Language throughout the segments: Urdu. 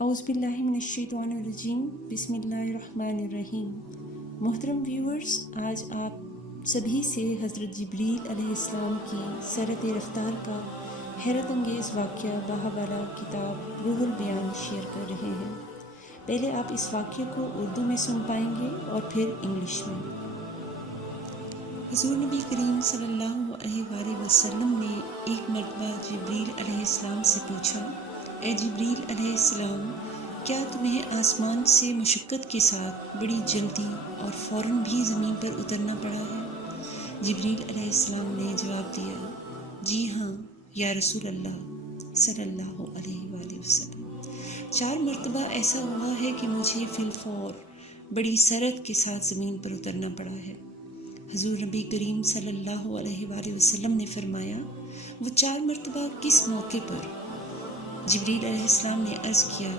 اعوذ باللہ من الشیطان الرجیم، بسم اللہ الرحمن الرحیم۔ محترم ویورز، آج آپ سبھی سے حضرت جبریل علیہ السلام کی سرت رفتار کا حیرت انگیز واقعہ بحوالہ کتاب روح البیان شیئر کر رہے ہیں۔ پہلے آپ اس واقعے کو اردو میں سن پائیں گے اور پھر انگلش میں۔ حضور نبی کریم صلی اللہ علیہ وآلہ وسلم نے ایک مرتبہ جبریل علیہ السلام سے پوچھا، اے جبریل علیہ السلام، کیا تمہیں آسمان سے مشقت کے ساتھ بڑی جلدی اور فوراً بھی زمین پر اترنا پڑا ہے؟ جبریل علیہ السلام نے جواب دیا، جی ہاں یا رسول اللہ صلی اللہ علیہ وآلہ وسلم، 4 مرتبہ ایسا ہوا ہے کہ مجھے فی الفور بڑی سرعت کے ساتھ زمین پر اترنا پڑا ہے۔ حضور نبی کریم صلی اللہ علیہ وآلہ وسلم نے فرمایا، وہ 4 مرتبہ کس موقع پر؟ جبریل علیہ السلام نے عرض کیا،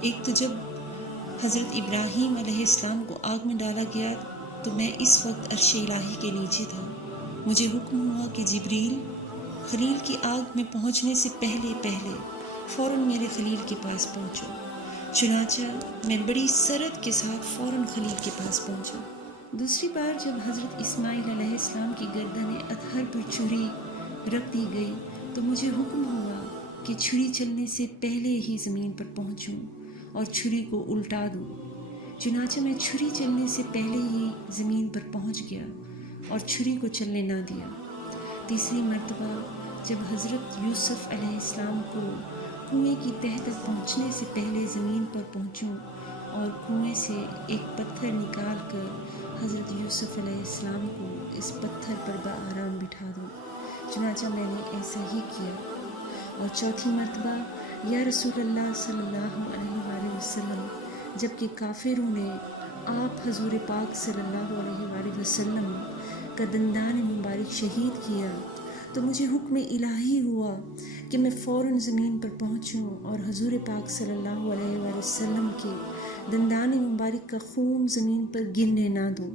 ایک تو جب حضرت ابراہیم علیہ السلام کو آگ میں ڈالا گیا تو میں اس وقت عرش الہی کے نیچے تھا۔ مجھے حکم ہوا کہ جبریل، خلیل کی آگ میں پہنچنے سے پہلے فوراً میرے خلیل کے پاس پہنچو۔ چنانچہ میں بڑی سرعت کے ساتھ فوراً خلیل کے پاس پہنچا۔ دوسری بار جب حضرت اسماعیل علیہ السلام کی گردن اطہر پر چھری رکھ دی گئی تو مجھے حکم ہوا کہ چھری چلنے سے پہلے ہی زمین پر پہنچوں اور چھری کو الٹا دوں۔ چنانچہ میں چھری چلنے سے پہلے ہی زمین پر پہنچ گیا اور چھری کو چلنے نہ دیا۔ تیسری مرتبہ جب حضرت یوسف علیہ السلام کو کنویں کی تہہ تک پہنچنے سے پہلے زمین پر پہنچوں اور کنویں سے ایک پتھر نکال کر حضرت یوسف علیہ السلام کو اس پتھر پر بآرام بٹھا دوں، چنانچہ میں نے ایسا ہی کیا۔ اور چوتھی مرتبہ یا رسول اللہ صلی اللہ علیہ وآلہ وسلم، جبکہ کافروں نے آپ حضور پاک صلی اللہ علیہ وآلہ وسلم کا دندان مبارک شہید کیا تو مجھے حکم الہی ہوا کہ میں فوراً زمین پر پہنچوں اور حضور پاک صلی اللہ علیہ وآلہ وسلم کے دندان مبارک کا خون زمین پر گرنے نہ دوں،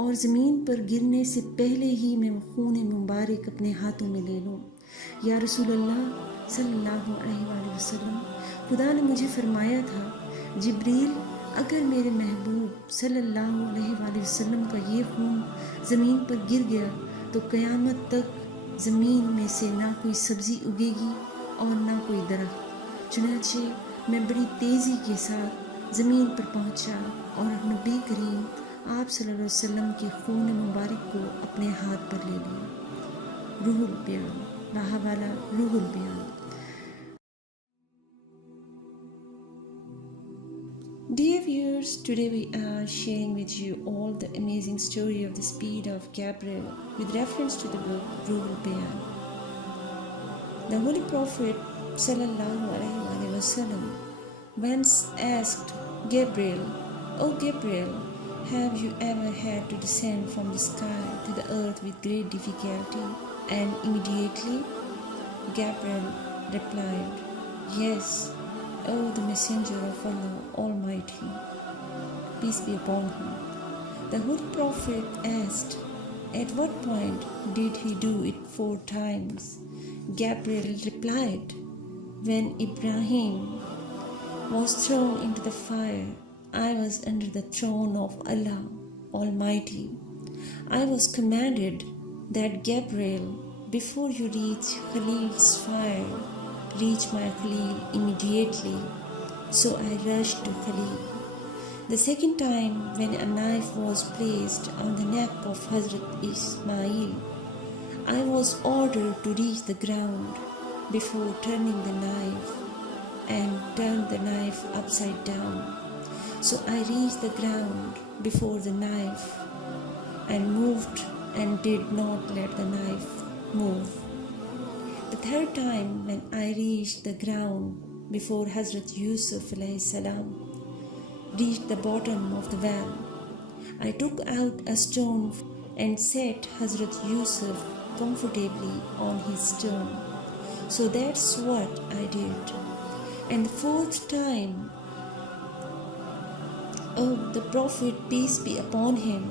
اور زمین پر گرنے سے پہلے ہی میں خون مبارک اپنے ہاتھوں میں لے لوں۔ یا رسول اللہ صلی اللہ علیہ وآلہ وسلم، خدا نے مجھے فرمایا تھا، جبریل، اگر میرے محبوب صلی اللہ علیہ وآلہ وسلم کا یہ خون زمین پر گر گیا تو قیامت تک زمین میں سے نہ کوئی سبزی اگے گی اور نہ کوئی درخت۔ چنانچہ میں بڑی تیزی کے ساتھ زمین پر پہنچا اور نبی کریم آپ صلی اللہ علیہ وسلم کے خون مبارک کو اپنے ہاتھ پر لے لیا۔ روح البیان، بحوالہ روح البیان۔ Dear viewers, today we are sharing with you all the amazing story of the speed of Gabriel with reference to the book Ruh al-Bayan. The Holy Prophet sallallahu alaihi wasallam once asked Gabriel, "O Gabriel, have you ever had to descend from the sky to the earth with great difficulty?" And immediately Gabriel replied, "Yes, O the Messenger of Allah Almighty, peace be upon him." The Holy Prophet asked, "At what point did he do it 4 times?" Gabriel replied, "When Ibrahim was thrown into the fire, I was under the throne of Allah Almighty. I was commanded that Gabriel, before you reach Khalil's fire, reach my Khalil immediately." So I rushed to Khalil. The second time, when a knife was placed on the neck of Hazrat Ismail, I was ordered to reach the ground before turning the knife and turned the knife upside down. So I reached the ground before the knife and moved and did not let the knife move. The third time, when I reached the ground before Hazrat Yusuf alayhi salam reached the bottom of the well, I took out a stone and set Hazrat Yusuf comfortably on his stone. So that's what I did. And the fourth time, O the Prophet, peace be upon him,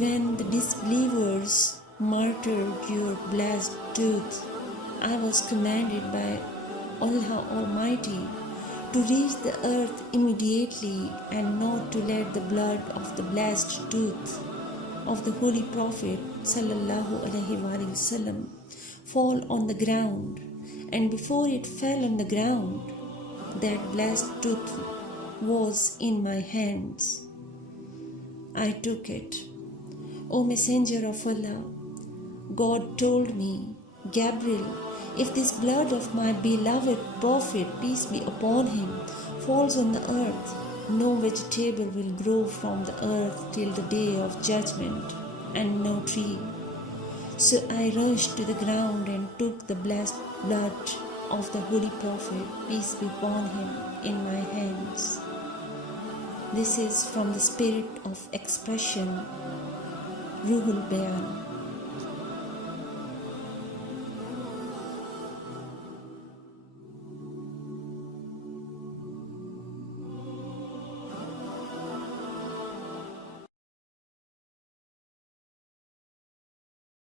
when the disbelievers martyred your blessed tooth, I was commanded by Allah Almighty to reach the earth immediately and not to let the blood of the blessed tooth of the Holy Prophet sallallahu alaihi wasallam fall on the ground, and before it fell on the ground, that blessed tooth was in my hands. I took it. O Messenger of Allah, God told me, Gabriel, if this blood of my beloved Prophet, peace be upon him, falls on the earth, no vegetable will grow from the earth till the day of judgment, and no tree. So I rushed to the ground and took the blessed blood of the Holy Prophet, peace be upon him, in my hands. This is from the Spirit of Expression, Ruhul Bayan.